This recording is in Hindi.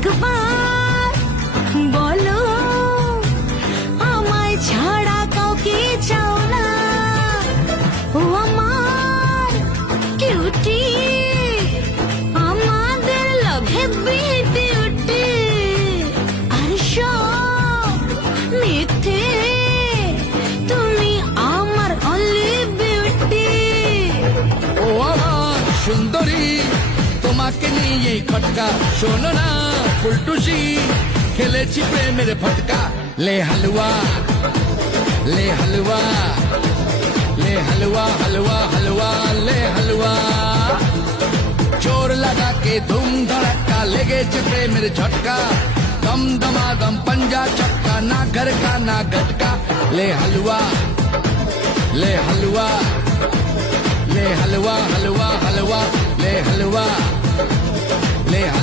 একবার বলো, আমায় ছাড়া কাউকে চাও না। ও আমার কিউটি আমাদের লভে বিউটি উটি আর সব মিথ্যে, তুমি আমার অনলি বিউটি ও আমার সুন্দরী। তোমাকে নিয়েই খটকা শোনো না ফুলটুসি খেলেছি প্রেমের ফটকা লে হালুয়া লে হালুয়া ले हलवा हलवा हलवा ले हलवा चोर लगा के धूम धड़का लेगे चिपे मेरे झटका दम दमा दम पंजा चक्का ना घर का ना गटका ले हलवा ले हलवा ले हलवा हलवा हलवा ले हलवा